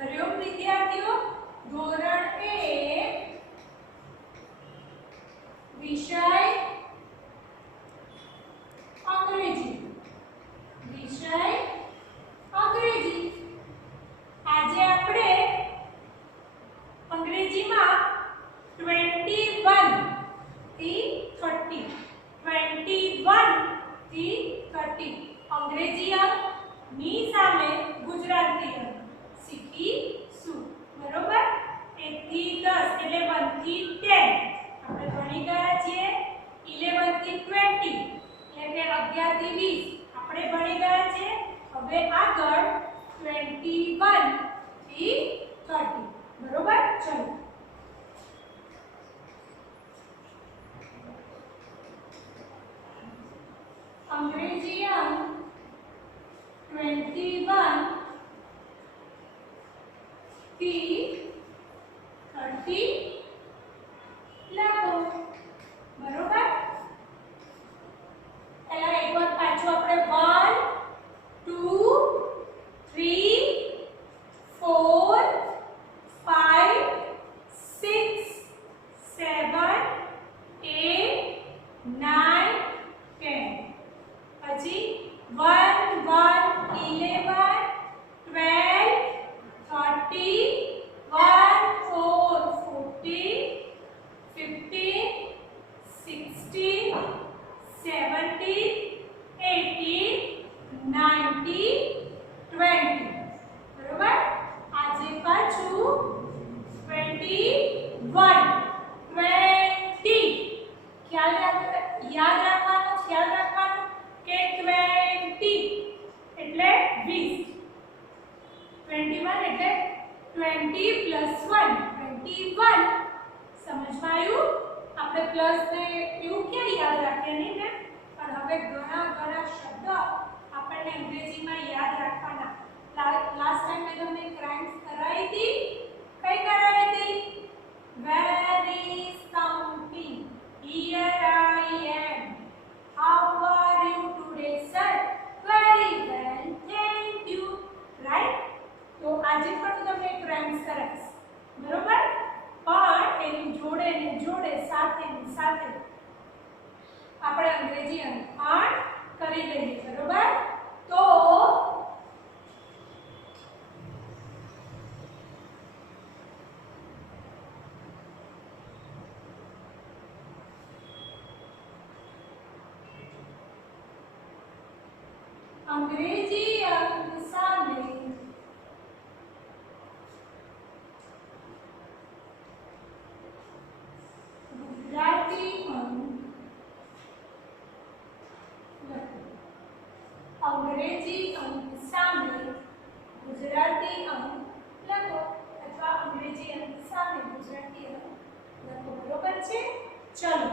હરિઓમ વિદ્યાર્થીઓ, ધોરણ 1 વિષય અંગ્રેજી. વિષય અંગ્રેજી. આજે આપણે અંગ્રેજીમાં 21 થી 30 અંગ્રેજી અંકની સામે ગુજરાતી અંક શીખીશું. બરોબર? 1 થી 10 એટલે 1 થી 10 આપણે ભણી ગયા છીએ. 11 થી 20 એટલે કે 11 થી 20 આપણે ભણી ગયા છીએ. હવે આગળ 21 થી 30. બરોબર? ચલો. અંગ્રેજી અંક 21 થી 30 લખો. બરોબર? પહેલા એકવાર પાછું આપણે 1 2 3 4 5 6 7 8 9 10 પછી 1 1 11 12 13 1 4 14 15 16 17 18 19 20. બરોબર? આજે પાછું 21 20. યાદ રાખવાનું કે 20 એટલે 20. 21 એટલે 20 + 1 21. સમજમાં આવ્યું? આપણે પ્લસ ને એવું ક્યાં યાદ રાખીએ નહીં ને, પણ હવે ઘણા શબ્દ આપણને અંગ્રેજીમાં યાદ રાખવાના. લાસ્ટ ટાઈમ મેં તમને ક્રાઇમ્સ કરાવી હતી. કઈ કરાવી હતી? Where is counting, here I am, how are you today sir, very well, thank you. Right? તો આજે પણ હું તમને ક્રાઇમ્સ કરાવીશ. બરોબર? પણ એની જોડે સાથે આપણે અંગ્રેજી અંક પણ કરી લઈએ. બરોબર? તો અંગ્રેજી અંક સામે ગુજરાતી અંક લખો. અંગ્રેજી અંક સામે ગુજરાતી અંક લખો અથવા અંગ્રેજી અંક સામે ગુજરાતી અંક લખો. બરોબર છે? ચલો.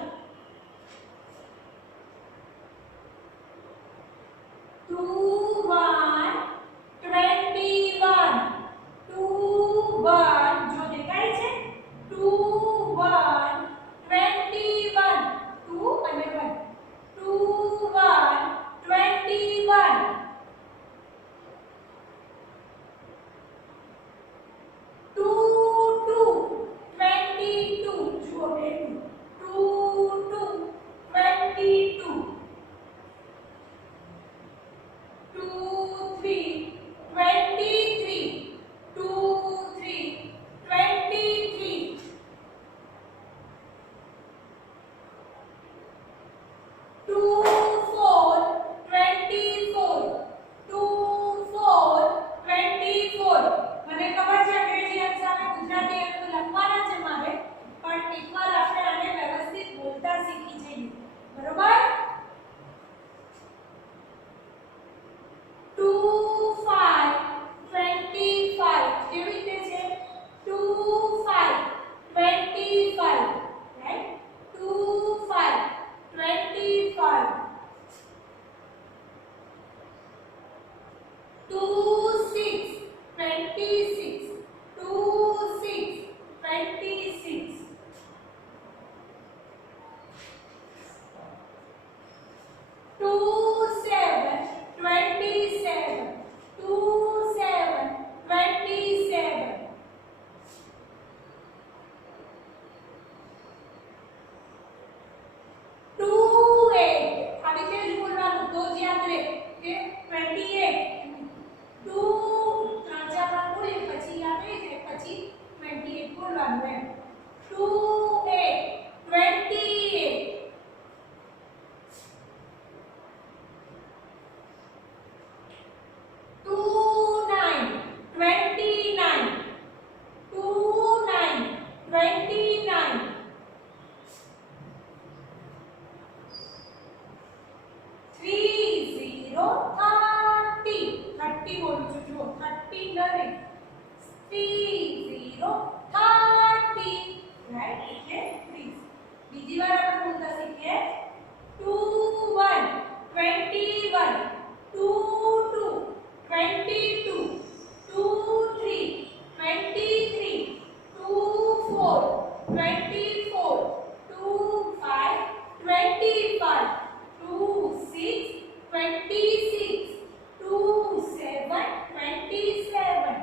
2 લરે 3 0 30 રાઈટ એટલે 30 બીજી વાર આપણે બોલતા શીખીએ 2 1 21 2 2 22 2 3 23 2 4 24 2 5 25 2 6 26 2 7 27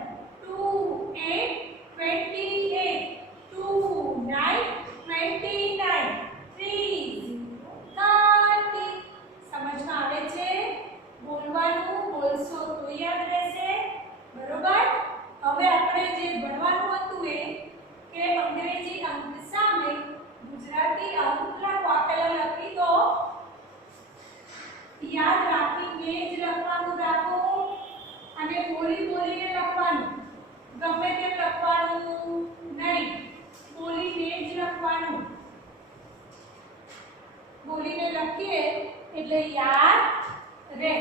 2 8 28 2 9 29 3 30 સમજમાં આવે છે બોલવાનું બોલશો તો યાદ રહેશે બરોબર હવે આપણે જે ભણવાનું હતું એ કે અંગ્રેજી અંક સામે ગુજરાતી અંક લખો આપેલા લખી દો યાદ રાખીને જ લખવાનું રાખો અને બોલીને લખવાનું ગમે તેમ લખવાનું નહીં બોલીને જ લખવાનું બોલીને લખીએ એટલે યાદ રહે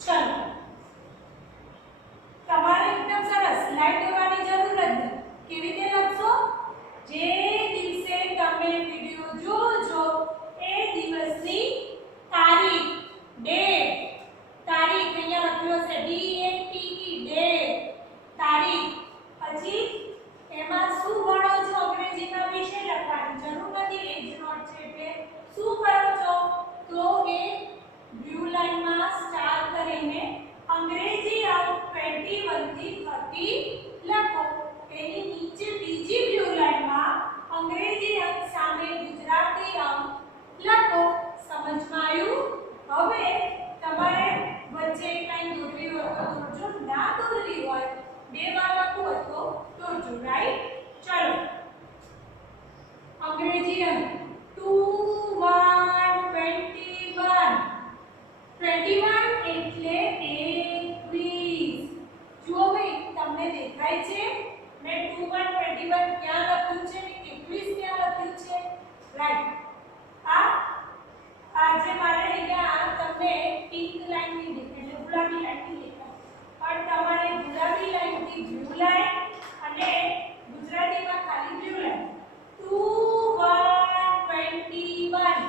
ચલો તમારે એકદમ સરસ લાઈટ દેવાની જરૂર જ નથી કેવી રીતે લખશો જે દિવસે તમે વિડિયો જોજો એ દિવસની તારીખ ડેટ તારીખ અહીંયા લખ્યો છે DATE ડેટ તારીખ પછી એમાં શું ભણો છો અંગ્રેજીમાં વિષય લખવાની જરૂર નથી એજ નોટ છે એટલે શું કરો છો તો એ બ્લુ લાઈનમાં સ્ટાર કરીને અંગ્રેજી અંક 21 થી 30 લખો એની નીચે બીજી બ્લુ લાઈનમાં અંગ્રેજી અંક સામે ગુજરાતી અંક લખો સમજમાં આવ્યું હવે તમારે વચ્ચે એક લાઈન દોરવી હોય તો દોરજો ના દોરવી હોય બે વાર લખવું હોય તો દોરજો રાઈટ ચલો અંગ્રેજી અંક 2 1 21 21 એટલે 21 જુઓ ભાઈ તમને દેખાય છે મેં 2 1 21 ક્યાં લખ્યું છે ને 21 ક્યાં લખ્યું છે રાઈટ આજે મારે અહીંયા તમને પિંક લાઈન ની દેખાય એટલે ગુલાબી લાઈન ની દેખાય પણ તમારે ગુલાબી લાઈન થી બ્લુ લાઈન અને ગુજરાતીમાં ખાલી બ્લુ લાઈન 2 1 21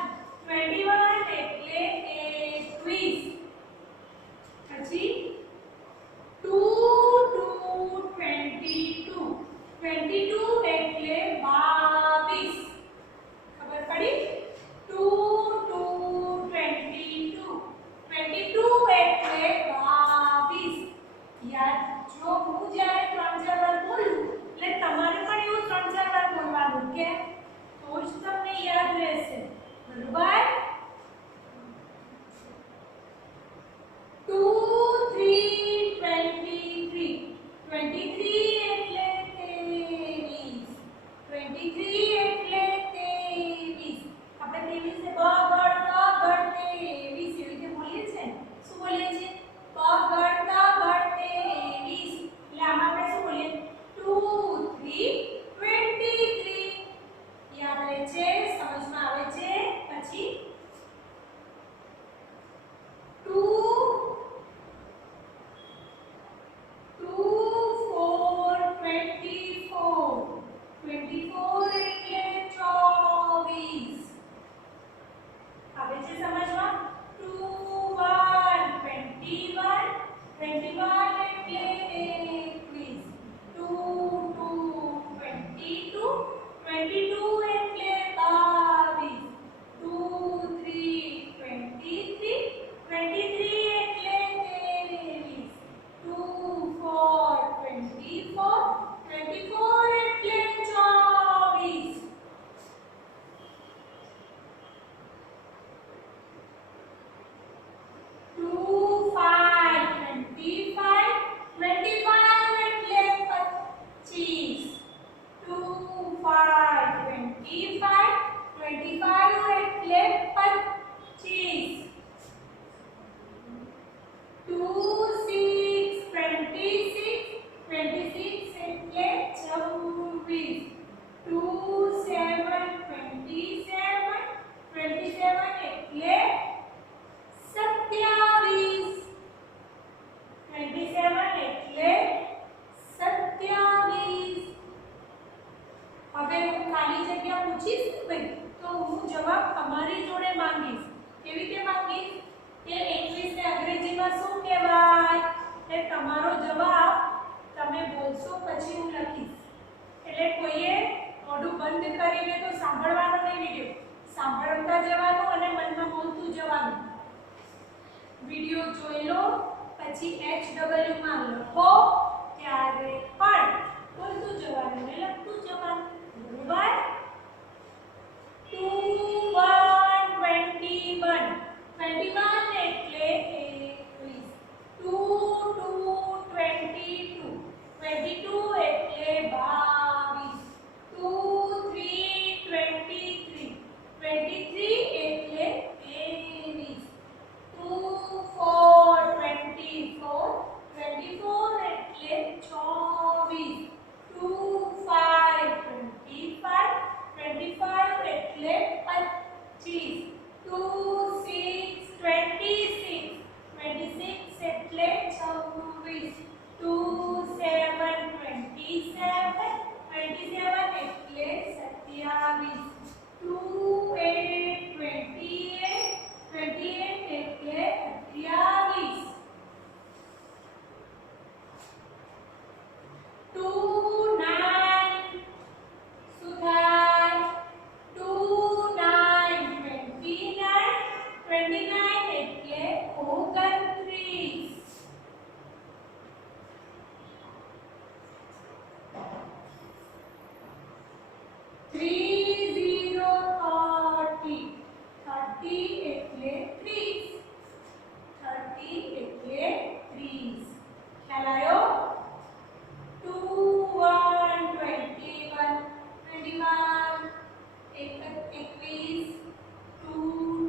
21 એટલે 21 પછી 2 2 22 22 એટલે 22 ખબર પડી 2 2 22 22 એટલે 22 યાદ જો હું જ્યારે 3-4 વાર બોલું એટલે તમારે પણ એવું 3-4 વાર બોલવાનું કે તો જ તમને યાદ રહેશે બરોબર જવાય. એટલે તમારો જવાબ તમે બોલશો પછી હું લખીશ. એટલે કોઈએ મોઢું બંધ કરીને તો સાંભળવાનો નહીં વિડિયો. સાંભળતા જવાનું અને મનમાં બોલતું જવાનું. વિડિયો જોઈ લો પછી HW માં લખો ત્યારે પણ બોલતું જવાનું ને લખતું જવાનું. બરાબર? 2 1 21 21 એટલે 21 2 2 22 22 એટલે 22 2 3 23 23 એટલે 23 2 4 24 24 એટલે 24 2 5 25 25 એટલે 25 2 6 26 26 એટલે 26 2 7 27 27 એટલે 27 2 8 28 28 એટલે 28 2 9 શું થાય 2 9 29 29 એટલે 29 3 0 30 30 એટલે 30 30 એટલે 30 ખ્યાલ આવ્યો 2 1 21 21 21 2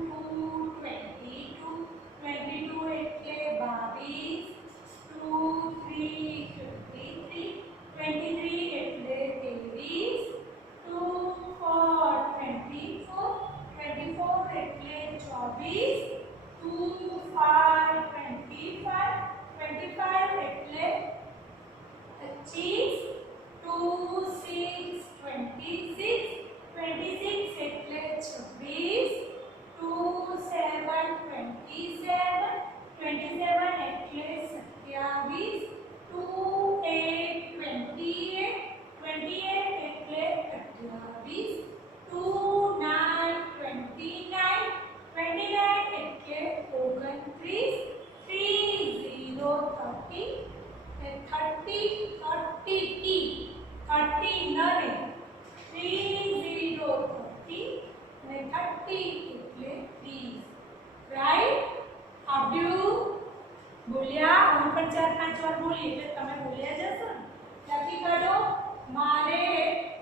2 22 22 એટલે 22 2 3 23 23 એટલે 23 2 4 24 24 એટલે 24 2 5 25 25 એટલે 25 2 6 26 26 એટલે 26 2 7 27 27 એટલે 27 2 8 28 28 એટલે 28 2 9 29 29 એટલે 29 3 0 30 30 30 30 નરે 3 0 30 અને 30 એટલે 30 રાઈટ આવ્યું બોલ્યા હું પણ 4-5 વાર બોલી એટલે તમે બોલ્યા જશો ને લખી કાઢો મારે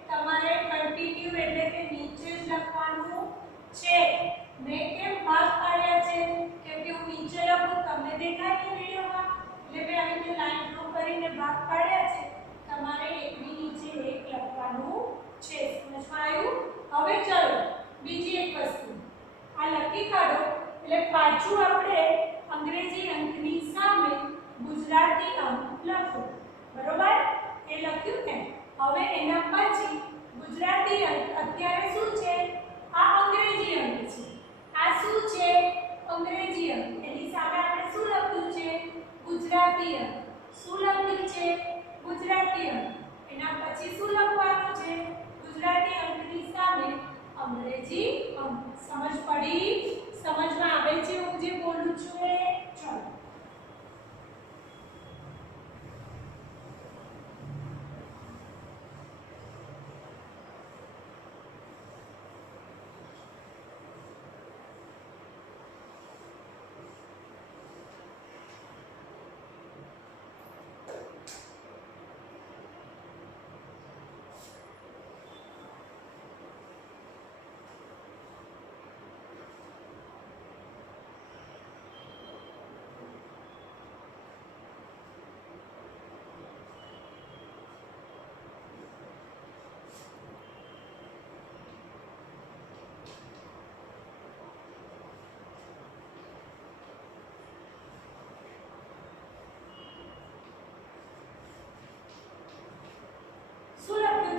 તમારે કન્ટિન્યુ એટલે કે નીચે જ લખવાનું છે મેં કેમ ભાગ પાડ્યા છે કેમ કે હું નીચે લખું તમને દેખાય ને વિડિયોમાં એટલે મેં આવી રીતે લાઈન ડ્રો કરીને ભાગ પાડ્યા છે તમારે એકની નીચે એક લખવાનું છે સમજમાં આવ્યું હવે ચલો બીજી એક વસ્તુ આ લખી કાઢો એટલે પાછું આપણે અંગ્રેજી અંકની સામે ગુજરાતી અંક લખો બરોબર એ લખ્યું ને હવે એના પછી ગુજરાતી અંક અત્યારે શું છે આ અંગ્રેજી અંક છે આ શું છે અંગ્રેજી અંક એની સામે આપણે શું લખ્યું છે ગુજરાતી અંક શું લખ્યું છે ગુજરાતી અંક એના પછી શું લખવાનું છે ગુજરાતી અંકની સામે અંગ્રેજી અંક સમજ પડી સમજમાં આવે છે હું જે બોલું છું એ ચલો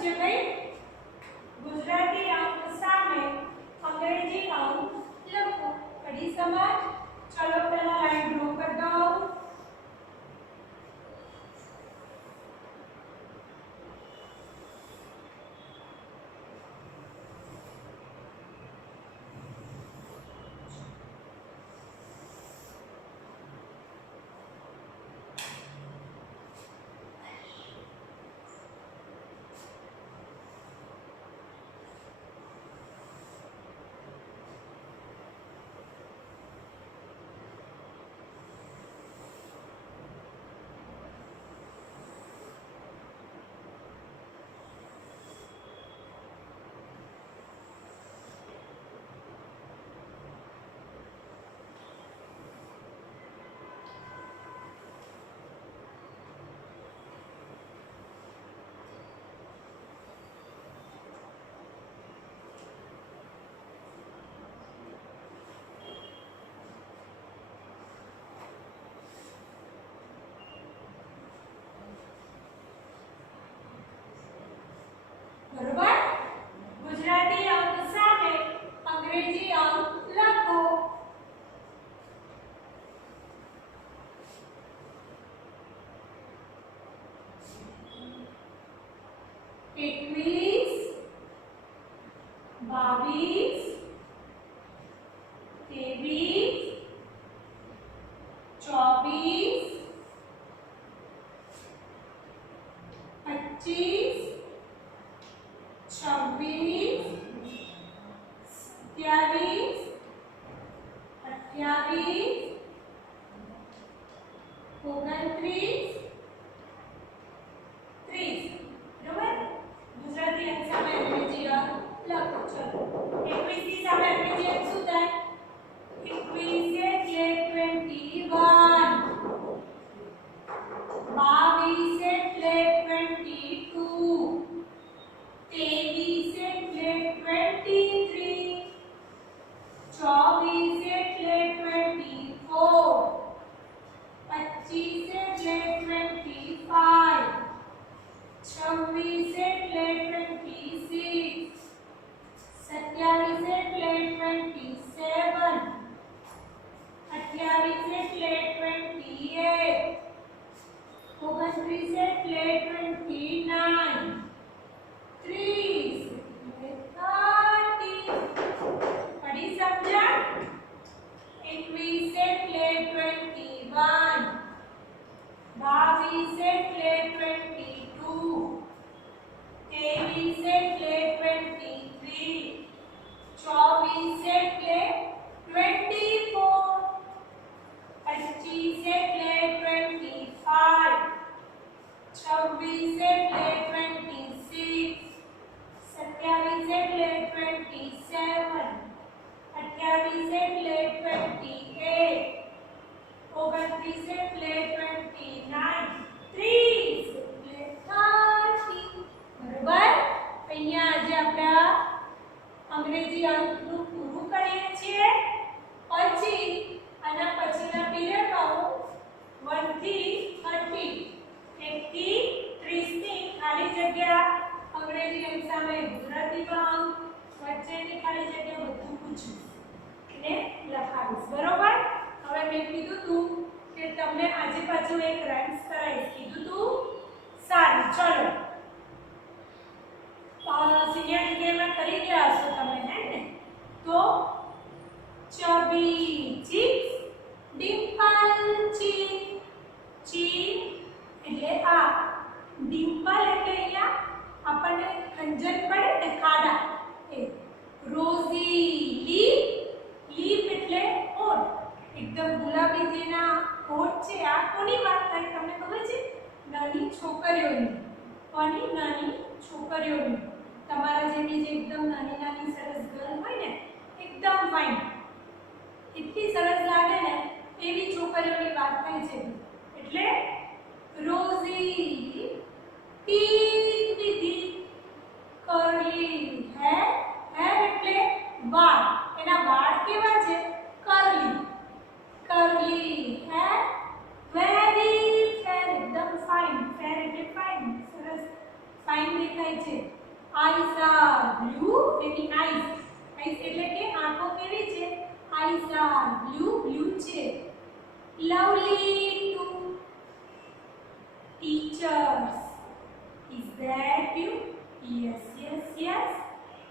છે ભાઈ ગુજરાતી અંક સામે અંગ્રેજી અંક લખો પડી સમજ ચલો પહેલા લાઈન ડ્રો કરી દઉં અંગ્રેજી અંકનું પૂરું કરીએ છીએ. પછી આના પછીના પીરિયડમાં હું 1 થી 30 1 થી 30 ની ખાલી જગ્યા અંગ્રેજી અંક સામે ગુજરાતીમાં અંક વચ્ચેની ખાલી જગ્યા બધું પૂછું અને લખાવીશ. બરોબર? હવે મેં કીધું તું કે તમને આજે પાછું એક રાઇમ્સ કરાવીશ. કીધું તું સારું. ચલો સિનિયર જુનિયરમાં કરી ગયા હશો તમે, હે ને? તો ચબી ચીક્સ ડિમ્પલ ચીક. ચીક એટલે આ ડિમ્પલ એટલે અહીંયા આપણને ખંજન પડે ને ખાડા એ. Rosy leap. લીપ એટલે હોઠ, એકદમ ગુલાબી જેના હોઠ છે. આ કોની વાત થાય તમને ખબર છે? નાની છોકરીઓની. કોની? નાની છોકરીઓની. તમારા જેવી જે એકદમ નાની નાની સરસ ગર્લ હોય ને, એકદમ ફાઇન, એટલી સરસ લાગે ને એવી છોકરીઓની વાત થાય છે. એટલે rosy teeth with curly hair. Hair એટલે વાળ. એના વાળ કેવા છે? Curly. Curly hair. Very fair, એકદમ ફાઇન. ફેર એટલે ફાઇન, સરસ ફાઇન દેખાય છે. Eyes are blue. એની આઈસ. આઈસ એટલે કે આંખો કેવી છે? Eyes are blue. બ્લુ છે. Lovely to teachers. Is that you? Yes yes yes.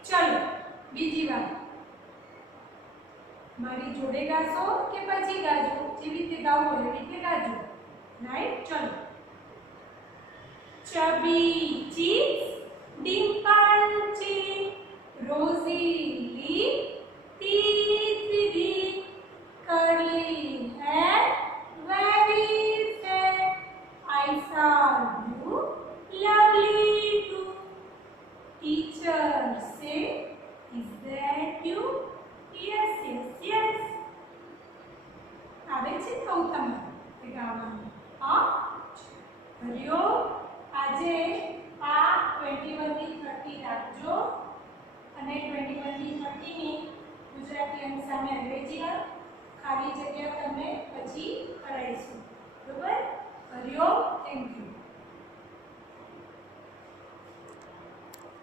ચલો બીજી વાત. મારી જોડે ગાશો કે પછી ગાજો? જેવી રીતે ગાવું હોય એવી રીતે ગાજો. રાઈટ? ચલો. ચબી cheeks dimple chin, rosy lip, teeth with curly hair, very fair, eyes are blue, lovely too. Teacher say, is that you? Yes, yes, yes. આવે છે તો તમારે ગાવાનું. હા, હરિયો આજે આ 21 થી 30 રાખજો અને 21 થી 30 ની ગુજરાતી અંક સામે અંગ્રેજી અંક ખાલી જગ્યા તમે પછી કરાવીશું. બરોબર? હરિયો. Thank you.